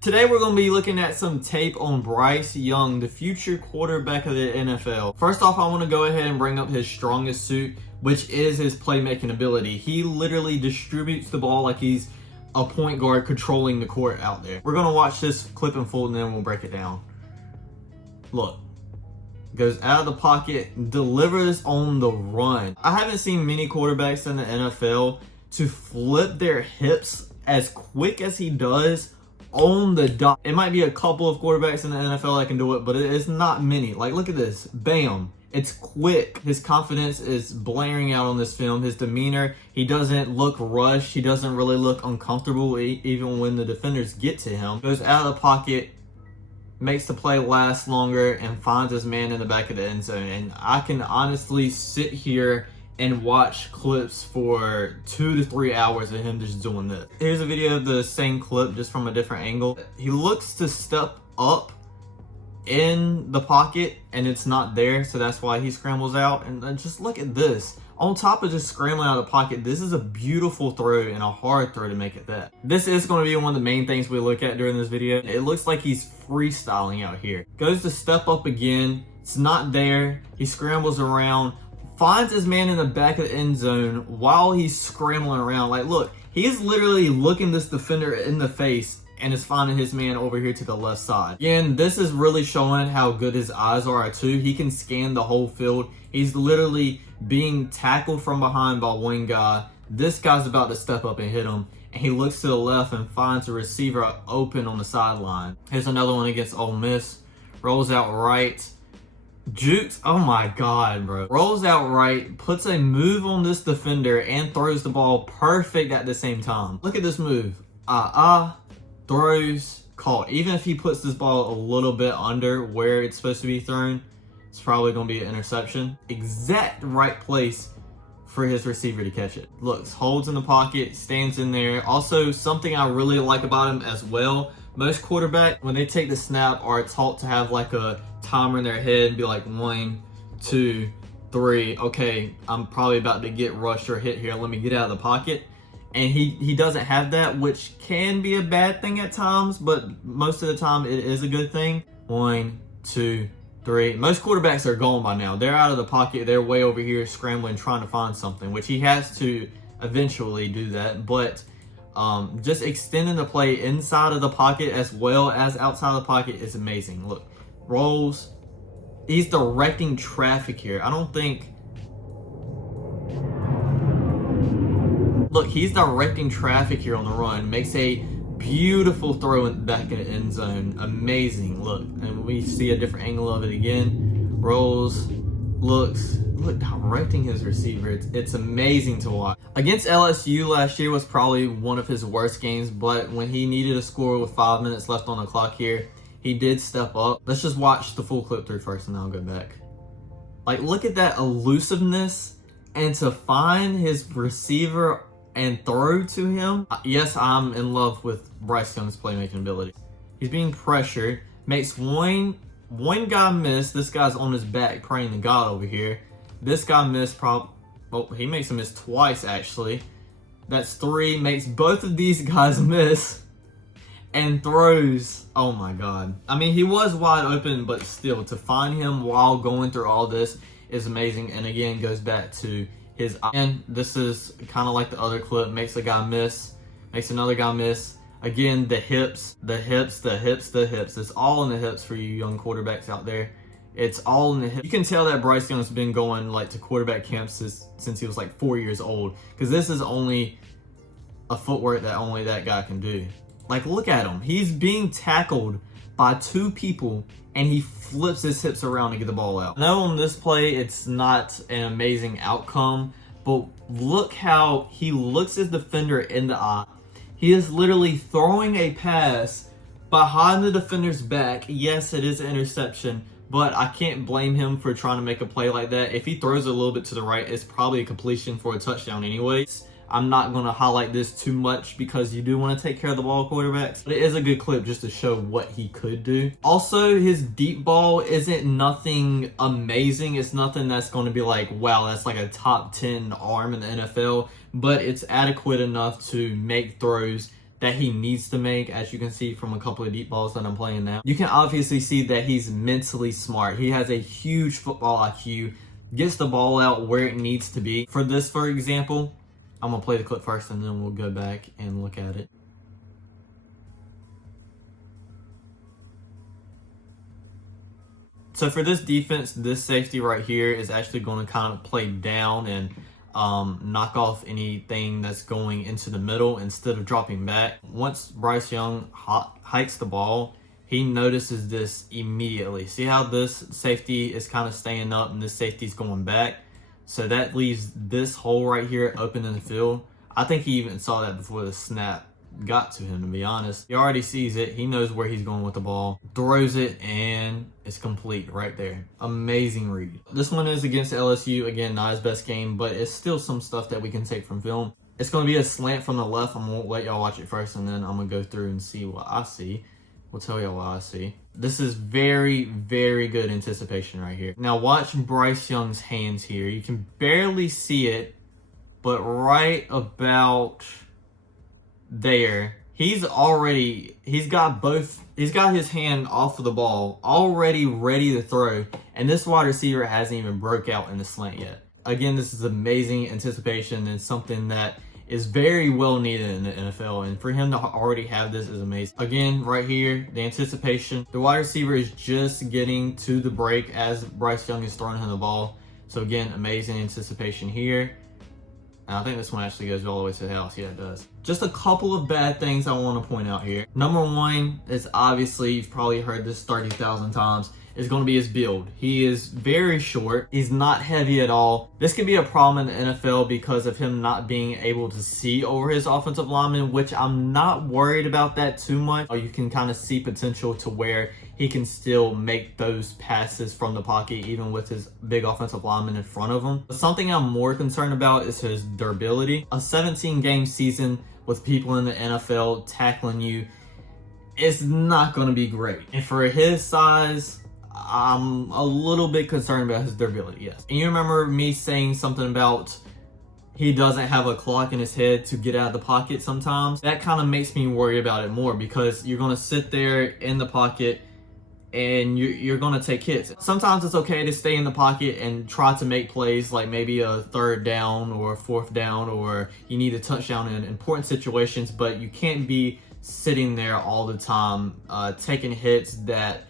Today we're going to be looking at some tape on Bryce Young, the future quarterback of the NFL. First off, I want to go ahead and bring up his strongest suit, which is his playmaking ability. He literally distributes the ball like he's a point guard controlling the court out there. We're going to watch this clip in full and then we'll break it down. Look. Goes out of the pocket, delivers on the run. I haven't seen many quarterbacks in the NFL to flip their hips as quick as he does on the dot. It might be a couple of quarterbacks in the NFL that can do it, but it's not many. Like, look at this. Bam. It's quick. His confidence is blaring out on this film. His demeanor, he doesn't look rushed. He doesn't really look uncomfortable even when the defenders get to him. Goes out of the pocket, makes the play last longer, and finds his man in the back of the end zone. And I can honestly sit here and watch clips for 2 to 3 hours of him just doing this. Here's a video of the same clip just from a different angle. He looks to step up in the pocket and it's not there, so that's why he scrambles out. And then just look at this. On top of just scrambling out of the pocket, this is a beautiful throw and a hard throw to make it that. This is going to be one of the main things we look at during this video. It looks like he's freestyling out here. Goes to step up again. It's not there. He scrambles around, finds his man in the back of the end zone while he's scrambling around. Like, look, he is literally looking this defender in the face and is finding his man over here to the left side. Again, this is really showing how good his eyes are too. He can scan the whole field. He's literally being tackled from behind by one guy. This guy's about to step up and hit him, and he looks to the left and finds a receiver open on the sideline. Here's another one against Ole Miss. Rolls out right. Jukes, oh my god, bro. Rolls out right, puts a move on this defender, and throws the ball perfect at the same time. Look at this move. Throws, caught. Even if he puts this ball a little bit under where it's supposed to be thrown, it's probably going to be an interception. Exact right place for his receiver to catch it. Looks, holds in the pocket, stands in there. Also, something I really like about him as well, most quarterbacks, when they take the snap, are taught to have like a timer in their head and be like 1, 2, 3. Okay, I'm probably about to get rushed or hit here. Let me get out of the pocket. And he doesn't have that, which can be a bad thing at times, but most of the time it is a good thing. 1, 2, 3. Most quarterbacks are gone by now. They're out of the pocket. They're way over here scrambling, trying to find something, which he has to eventually do that. But just extending the play inside of the pocket as well as outside of the pocket is amazing. Look, rolls. He's directing traffic here. I don't think... Look, he's directing traffic here on the run. Makes a beautiful throw in the back of the end zone. Amazing. Look, and we see a different angle of it again. Rolls, looks, look, directing his receiver. It's amazing to watch. Against LSU last year was probably one of his worst games, but when he needed a score with 5 minutes left on the clock here, he did step up. Let's just watch the full clip through first and then I'll go back. Like, look at that elusiveness, and to find his receiver and throw to him. Yes, I'm in love with Bryce Young's playmaking ability. He's being pressured, makes one guy miss. This guy's on his back praying to God over here. This guy missed he makes him miss twice actually. That's 3, makes both of these guys miss and throws. Oh my god. I mean, he was wide open, but still, to find him while going through all this is amazing. And again, goes back to his eye. And this is kind of like the other clip. Makes a guy miss, makes another guy miss. Again, the hips. It's all in the hips for you young quarterbacks out there. It's all in the hips. You can tell that Bryce Young's been going like to quarterback camps since he was like 4 years old, because this is only a footwork that only that guy can do. Like, look at him. He's being tackled by 2 people and he flips his hips around to get the ball out. I know on this play it's not an amazing outcome, but look how he looks his defender in the eye. He is literally throwing a pass behind the defender's back. Yes, it is an interception, but I can't blame him for trying to make a play like that. If he throws it a little bit to the right, it's probably a completion for a touchdown anyways. I'm not going to highlight this too much because you do want to take care of the ball, quarterbacks. But it is a good clip just to show what he could do. Also, his deep ball isn't nothing amazing. It's nothing that's going to be like, wow, that's like a top 10 arm in the NFL. But it's adequate enough to make throws that he needs to make, as you can see from a couple of deep balls that I'm playing now. You can obviously see that he's mentally smart. He has a huge football IQ, gets the ball out where it needs to be. For this, for example, I'm gonna play the clip first and then we'll go back and look at it. So for this defense, this safety right here is actually going to kind of play down and knock off anything that's going into the middle instead of dropping back. Once Bryce Young hikes the ball, he notices this immediately. See how this safety is kind of staying up and this safety is going back? So that leaves this hole right here open in the field. I think he even saw that before the snap got to him, to be honest. He already sees it. He knows where he's going with the ball. Throws it, and it's complete right there. Amazing read. This one is against LSU. Again, not his best game, but it's still some stuff that we can take from film. It's going to be a slant from the left. I'm going to let y'all watch it first, and then I'm going to go through and see what I see. We'll tell y'all what I see. This is very, very good anticipation right here. Now watch Bryce Young's hands here. You can barely see it, but right about there, he's got his hand off of the ball, already ready to throw, and this wide receiver hasn't even broke out in the slant yet. Again, this is amazing anticipation and something that is very well needed in the NFL, and for him to already have this is amazing. Again, right here, the anticipation. The wide receiver is just getting to the break as Bryce Young is throwing him the ball. So again, amazing anticipation here. And I think this one actually goes all the way to the house. Yeah, it does. Just a couple of bad things I want to point out here. Number one is obviously, you've probably heard this 30,000 times, is going to be his build. He is very short. He's not heavy at all. This could be a problem in the NFL because of him not being able to see over his offensive lineman, which I'm not worried about that too much. You can kind of see potential to where he can still make those passes from the pocket even with his big offensive lineman in front of him. But something I'm more concerned about is his durability. A 17-game season with people in the NFL tackling you is not going to be great. And for his size, I'm a little bit concerned about his durability, yes. And you remember me saying something about he doesn't have a clock in his head to get out of the pocket sometimes? That kind of makes me worry about it more because you're going to sit there in the pocket and you're going to take hits. Sometimes it's okay to stay in the pocket and try to make plays like maybe a third down or a fourth down, or you need a touchdown in important situations, but you can't be sitting there all the time taking hits that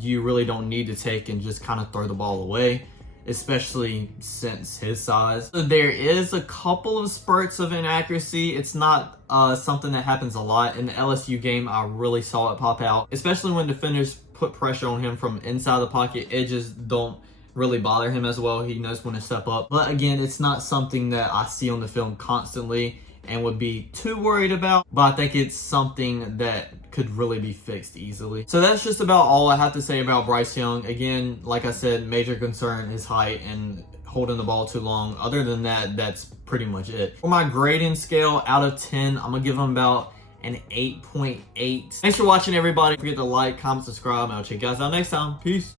you really don't need to take and just kind of throw the ball away, especially since his size. So there is a couple of spurts of inaccuracy. It's not something that happens a lot. In the LSU game, I really saw it pop out, especially when defenders put pressure on him from inside the pocket. Edges don't really bother him as well. He knows when to step up. But again, it's not something that I see on the film constantly and would be too worried about, but I think it's something that could really be fixed easily. So that's just about all I have to say about Bryce Young. Again, like I said, major concern is height and holding the ball too long. Other than that, that's pretty much it. For my grading scale out of 10, I'm gonna give him about an 8.8. Thanks for watching, everybody. Don't forget to like, comment, subscribe, and I'll check you guys out next time. Peace.